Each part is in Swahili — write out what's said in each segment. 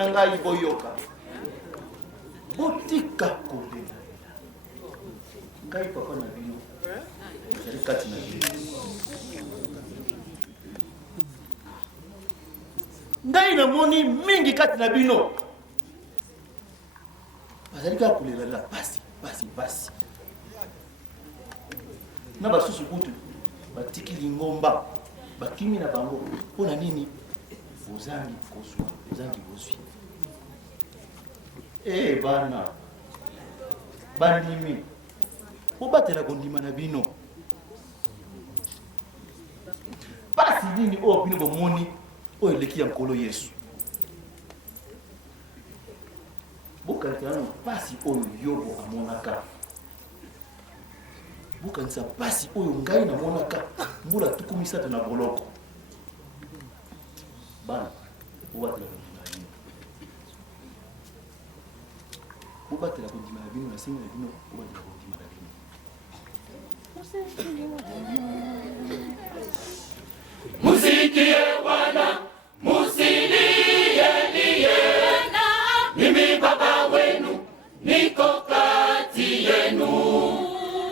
na ngai boyoka. Botika kolela. Ngai papa na bino. Zali kati na bino. Ngai na moni mingi kati na bino. Bazali ka kolela la basi. Na basusu kutu batiki lingomba bakimi na bango pona nini bozangi kozwa bozangi bozwi bana bandimi obatela kondima na bino pasi nini oyo bino bomoni oyo eleki ya nkolo Yesu bokanisa pasi oyo Yobo amonaka bokanisa pasi oyo ngai namonaka mbula tuku misato na boloko bana obatela kondima na bino na sengi na bino obatela kondima na bino musikie Bwana musilie mimi baba wenu niko kati yenu.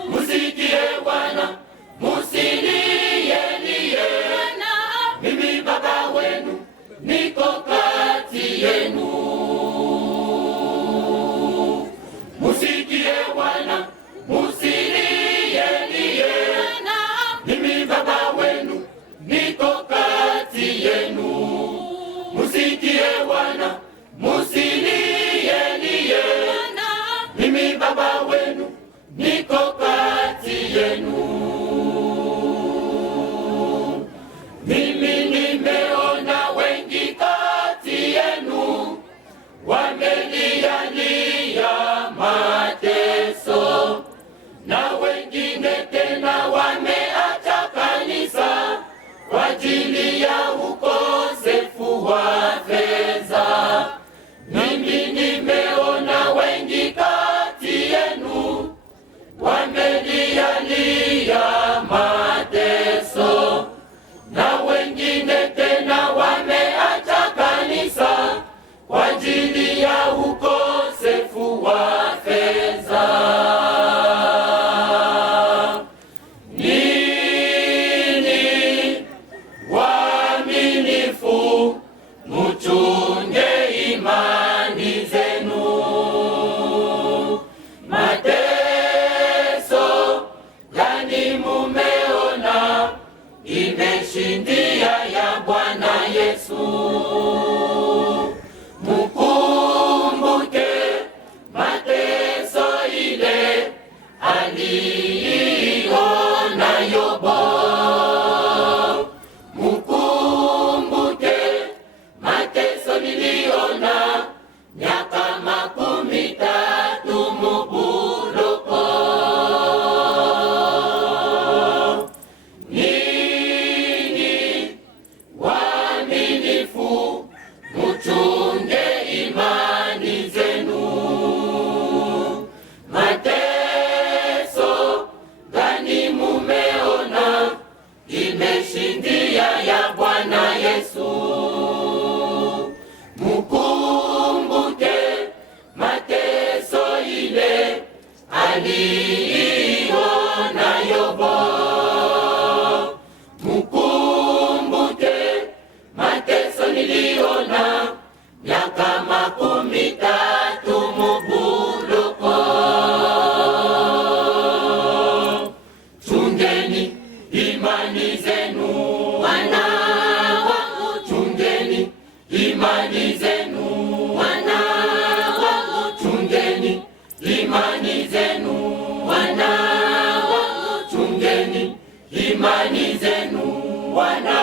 Musikie Bwana musilie mimi baba wenu niko kati yenu. Musikie Bwana musilie mimi baba wenu niko kati yenu. Musikie Bwana musilie mimi baba wenu niko kati yenu. Mimi nimeona wengi kati yenu wamelialia mateso, na wengine tena wameacha kanisa kwa ajili ya ukosefu wa fedha. Mimi nimeona wengi kati yenu wamelialia mateso, na wengine tena wameacha kanisa kwa ajili ya ukosefu wa fedha. Ninyi waaminifu, muchunge imani zenu. Mateso gani mumeona imeshindia ya Bwana Yesu? Mukumbuke mateso ile aliona Yobo. Mukumbuke mateso niliona miaka 13 mubuloko. Ninyi waaminifu, muchunge imani zenu. Mateso gani mumeona imeshindia ya Bwana Yesu? Mukumbuke mateso ile aliona Yobo. Mukumbuke mateso niliona miaka 13 mubuloko. Chungeni imani zenu wana wangu, chungeni imani zenu wana wangu, chungeni imani zenu wana wangu, chungeni imani zenu wana